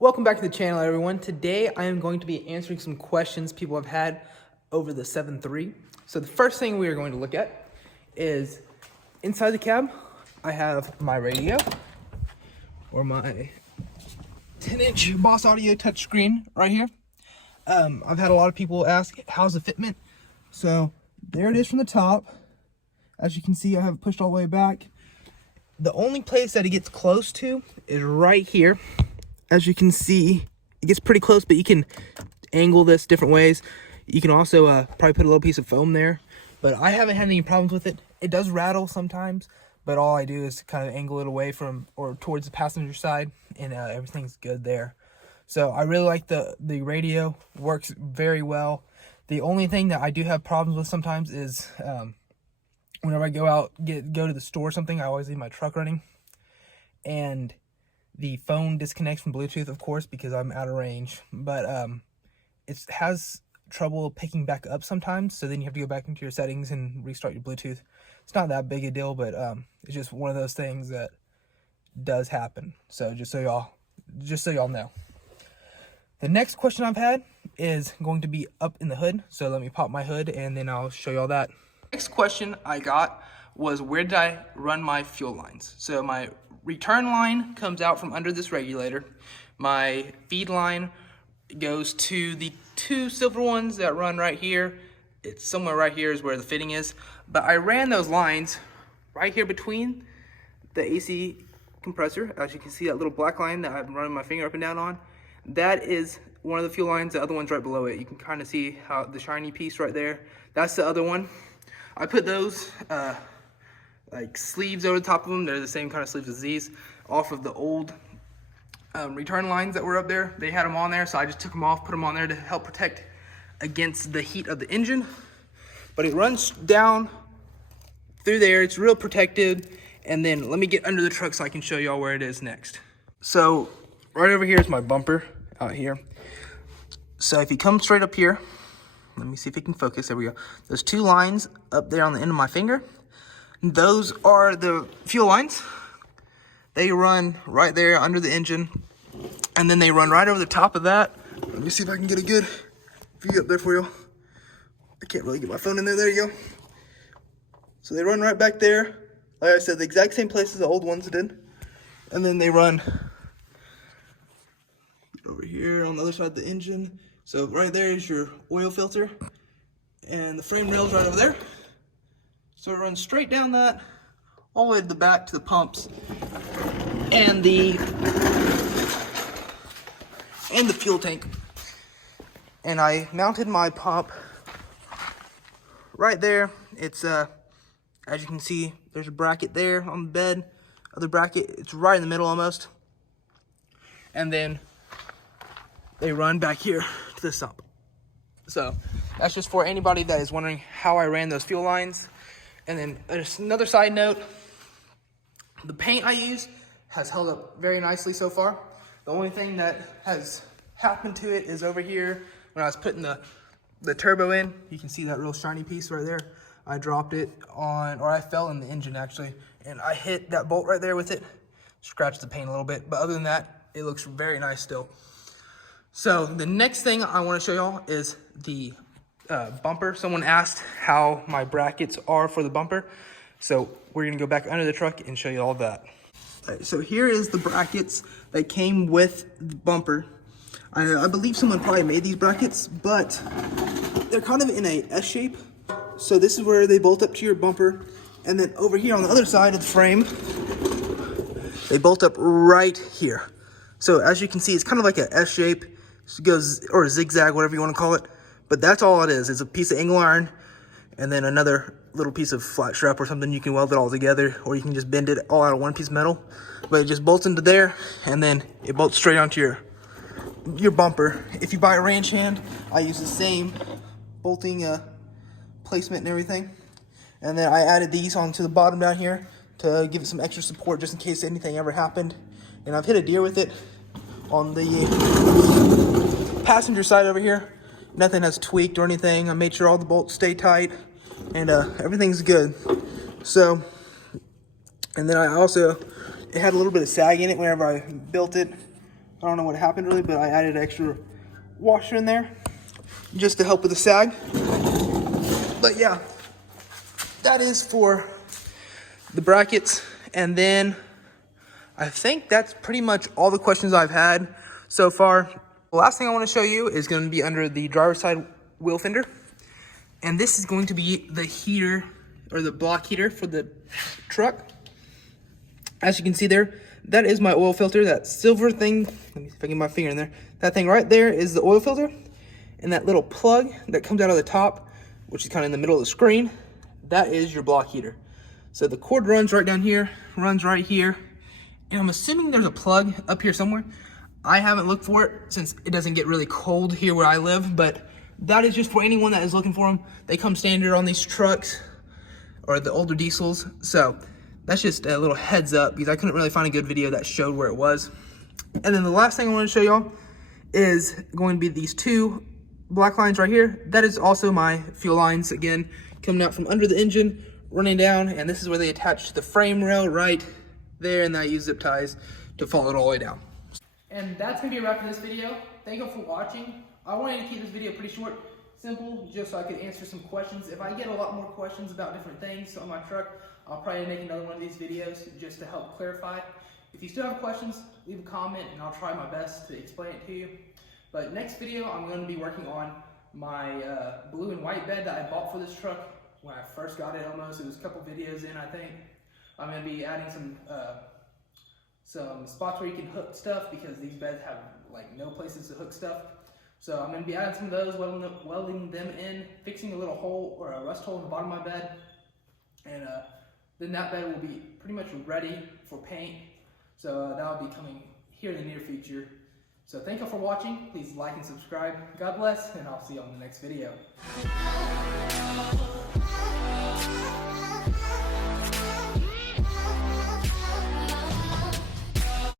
Welcome back to the channel, everyone. Today I am going to be answering some questions people have had over the 7.3. So the first thing we are going to look at is inside the cab. I have my radio, or my 10-inch Boss Audio touchscreen right here. I've had a lot of people ask, how's the fitment? So there it is from the top. As you can see, I have it pushed all the way back. The only place that it gets close to is right here. As you can see, it gets pretty close, but you can angle this different ways. You can also probably put a little piece of foam there, but I haven't had any problems with it. It does rattle sometimes, but all I do is kind of angle it away from or towards the passenger side, and everything's good there. So I really like the radio. Works very well. The only thing that I do have problems with sometimes is whenever I go out, go to the store or something, I always leave my truck running, and the phone disconnects from Bluetooth, of course, because I'm out of range, but it has trouble picking back up sometimes, so then you have to go back into your settings and restart your Bluetooth. It's not that big a deal, but it's just one of those things that does happen. So just so y'all know. The next question I've had is going to be up in the hood, so let me pop my hood and then I'll show y'all that. Next question I got was, where did I run my fuel lines? So my return line comes out from under this regulator. My feed line goes to the two silver ones that run right here. It's somewhere right here is where the fitting is. But I ran those lines right here between the AC compressor. As you can see, that little black line that I'm running my finger up and down on, that is one of the fuel lines. The other one's right below it. You can kind of see how the shiny piece right there, that's the other one. I put those like sleeves over the top of them. They're the same kind of sleeves as these, off of the old return lines that were up there. They had them on there, so I just took them off, put them on there to help protect against the heat of the engine. But it runs down through there. It's real protected. And then let me get under the truck so I can show y'all where it is next. So right over here is my bumper out here. So if you come straight up here, let me see if it can focus. There we go. There's two lines up there on the end of my finger. Those are the fuel lines. They run right there under the engine, and then they run right over the top of that. Let me see if I can get a good view up there for you. I can't really get my phone in there. There you go. So they run right back there. Like I said, the exact same place as the old ones did. And then they run over here on the other side of the engine. So right there is your oil filter, and the frame rail's right over there. So it runs straight down that, all the way to the back to the pumps and the fuel tank. And I mounted my pump right there. It's as you can see, there's a bracket there on the bed. Other bracket, it's right in the middle almost. And then they run back here to the sump. So that's just for anybody that is wondering how I ran those fuel lines. And then there's another side note. The paint I use has held up very nicely so far. The only thing that has happened to it is over here when I was putting the turbo in. You can see that real shiny piece right there. I dropped it on, or I fell in the engine actually, and I hit that bolt right there with it. Scratched the paint a little bit, but other than that, it looks very nice still. So the next thing I want to show y'all is the bumper. Someone asked how my brackets are for the bumper, so we're gonna go back under the truck and show you all that. All right, so here is the brackets that came with the bumper. I believe someone probably made these brackets, but they're kind of in a S shape. So this is where they bolt up to your bumper, and then over here on the other side of the frame, they bolt up right here. So as you can see, it's kind of like a S shape. It goes, or a zigzag, whatever you want to call it. But that's all it is. It's a piece of angle iron and then another little piece of flat strap or something. You can weld it all together, or you can just bend it all out of one piece of metal. But it just bolts into there, and then it bolts straight onto your bumper. If you buy a ranch hand, I use the same bolting placement and everything. And then I added these onto the bottom down here to give it some extra support just in case anything ever happened. And I've hit a deer with it on the passenger side over here. Nothing has tweaked or anything. I made sure all the bolts stay tight, and everything's good. So, and then I also, it had a little bit of sag in it whenever I built it. I don't know what happened really, but I added an extra washer in there just to help with the sag. But yeah, that is for the brackets. And then I think that's pretty much all the questions I've had so far. The last thing I want to show you is going to be under the driver's side wheel fender. And this is going to be the heater, or the block heater for the truck. As you can see there, that is my oil filter, that silver thing. Let me see if I can get my finger in there. That thing right there is the oil filter. And that little plug that comes out of the top, which is kind of in the middle of the screen, that is your block heater. So the cord runs right down here, runs right here. And I'm assuming there's a plug up here somewhere. I haven't looked for it since it doesn't get really cold here where I live, but that is just for anyone that is looking for them. They come standard on these trucks or the older diesels. So that's just a little heads up because I couldn't really find a good video that showed where it was. And then the last thing I want to show y'all is going to be these two black lines right here. That is also my fuel lines, again, coming out from under the engine, running down, and this is where they attach to the frame rail right there, and I use zip ties to follow it all the way down. And that's gonna be a wrap for this video. Thank you for watching. I wanted to keep this video pretty short, simple, just so I could answer some questions. If I get a lot more questions about different things on my truck, I'll probably make another one of these videos just to help clarify. If you still have questions, leave a comment and I'll try my best to explain it to you. But next video, I'm going to be working on my blue and white bed that I bought for this truck when I first got it almost. It was a couple videos in, I think. I'm going to be adding some spots where you can hook stuff because these beds have like no places to hook stuff. So I'm going to be adding some of those, welding them in, fixing a little hole or a rust hole in the bottom of my bed. And then that bed will be pretty much ready for paint. So that will be coming here in the near future. So thank you for watching. Please like and subscribe. God bless, and I'll see you on the next video.